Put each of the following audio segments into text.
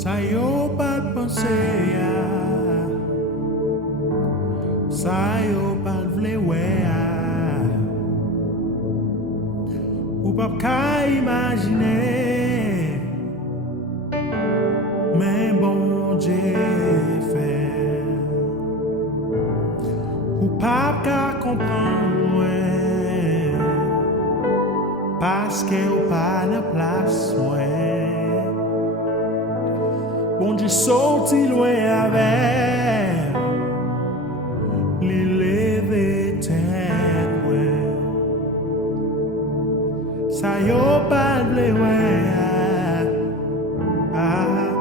Sa yo pat panse ya, sa yo pat vle we ya, ou pap ka imagine, men bon Dieu fait. Ou pap ka kompran mwen, paske ou pa nan plas mwen. Bon Dieu sorti loin avec, li leve tête ouais. Sa yo pas vle ouais, ah,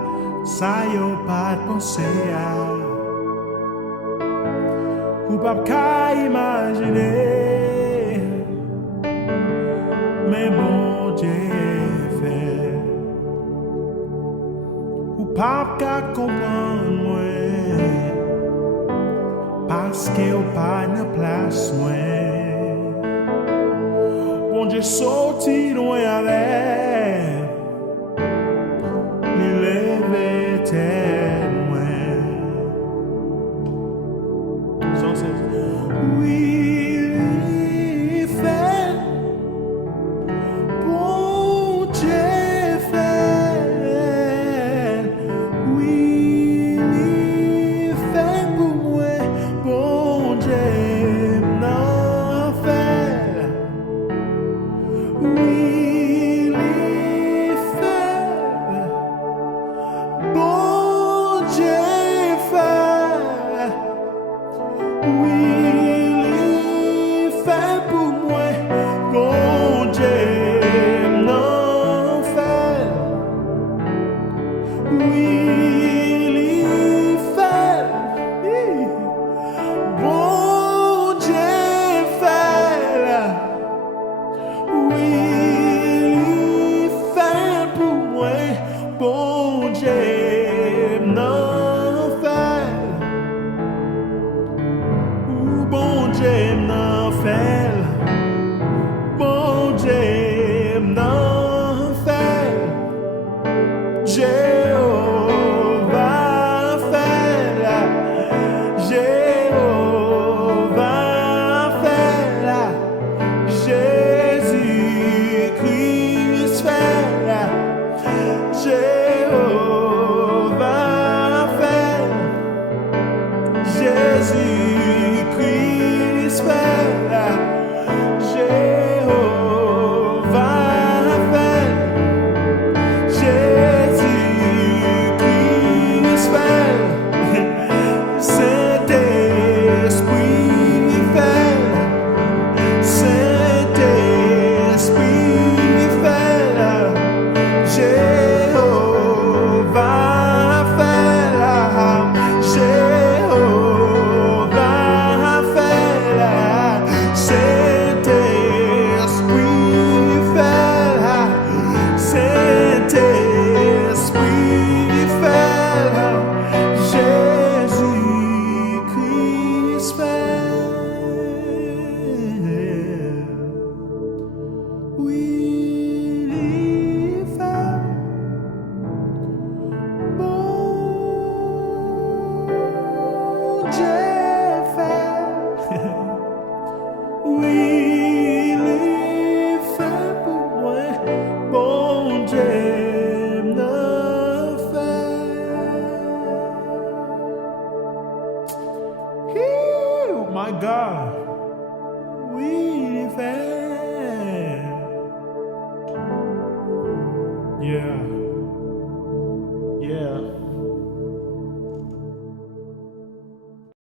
sa yo pas pensé à, ou pas qu'à imaginer, mais bon Dieu fait. Ou pas qu'à comprendre moi, parce que ou pas na place moi. Bon Dieu sorti loin avec, li leve tête moi. Sans cesse. Oui, il fait, bon Dieu fait. Oui, il fait pour moi, bon Dieu n'en fait. Oui.